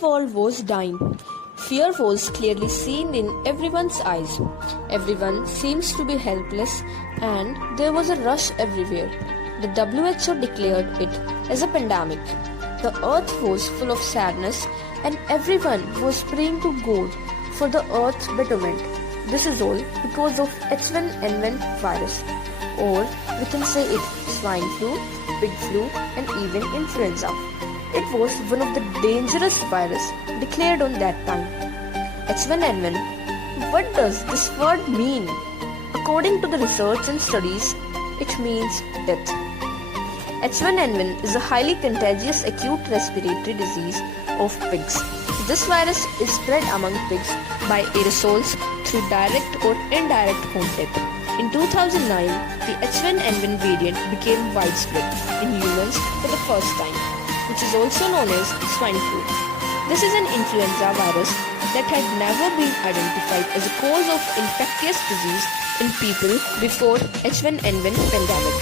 world was dying. Fear was clearly seen in everyone's eyes. Everyone seems to be helpless, and there was a rush everywhere. The WHO declared it as a pandemic. The earth was full of sadness, and everyone was praying to God for the earth's betterment. This is all because of H1N1 virus, or we can say it swine flu, pig flu, and even influenza. It was one of the dangerous viruses declared on that time. H1N1. What does this word mean? According to the research and studies, it means death. H1N1 is a highly contagious acute respiratory disease of pigs. This virus is spread among pigs by aerosols through direct or indirect contact. In 2009, the H1N1 variant became widespread in humans for the first time, which is also known as swine flu. This is an influenza virus that had never been identified as a cause of infectious disease in people before H1N1 pandemic.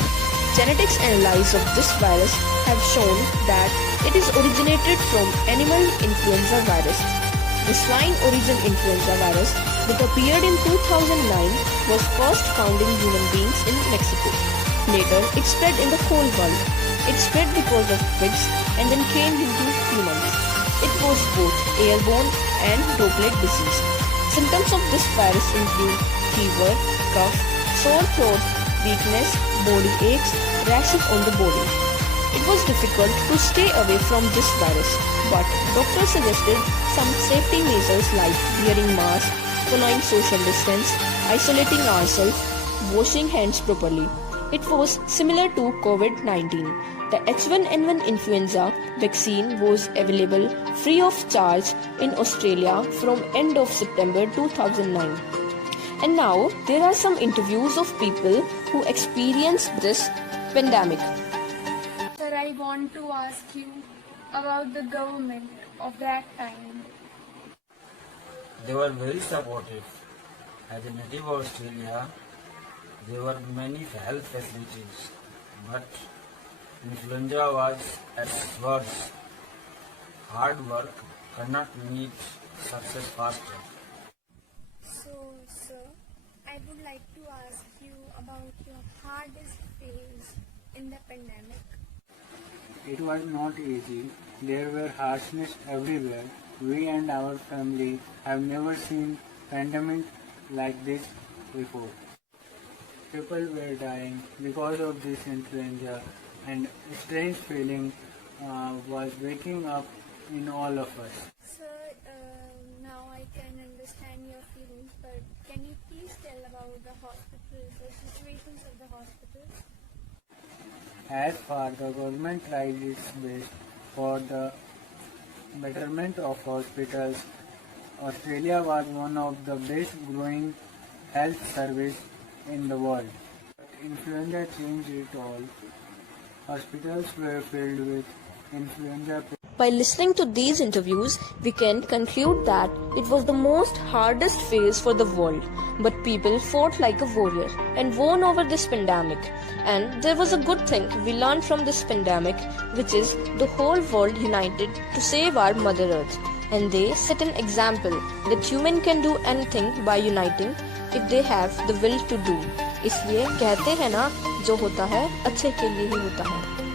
Genetics analysis of this virus have shown that it is originated from animal influenza virus. The swine origin influenza virus that appeared in 2009 was first found in human beings in Mexico. Later, it spread in the whole world. It spread because of pigs and then came into humans. It was both airborne and droplet disease. Symptoms of this virus include fever, cough, sore throat, weakness, body aches, rashes on the body. It was difficult to stay away from this virus, but doctors suggested some safety measures like wearing masks, following social distance, isolating ourselves, washing hands properly. It was similar to COVID-19. The H1N1 influenza vaccine was available free of charge in Australia from end of September 2009. And now there are some interviews of people who experienced this pandemic. Sir, I want to ask you about the government of that time. They were very supportive. As a native of Australia, there were many health facilities, but influenza was at worst. Hard work cannot meet success faster. So, sir, I would like to ask you about your hardest phase in the pandemic. It was not easy. There were harshness everywhere. We and our family have never seen pandemic like this before. People were dying because of this influenza, and a strange feeling was waking up in all of us. Sir, now I can understand your feelings, but can you please tell about the hospitals, the situations of the hospitals? As far the government tried its best for the betterment of hospitals, Australia was one of the best growing health service in the world. But influenza changed it all. Hospitals were filled with influenza. By listening to these interviews, we can conclude that it was the most hardest phase for the world, but people fought like a warrior and won over this pandemic. And there was a good thing we learned from this pandemic, which is the whole world united to save our Mother Earth. And they set an example that human can do anything by uniting if they have the will to do. इसलिए कहते हैं ना, जो होता है अच्छे के लिए ही होता है.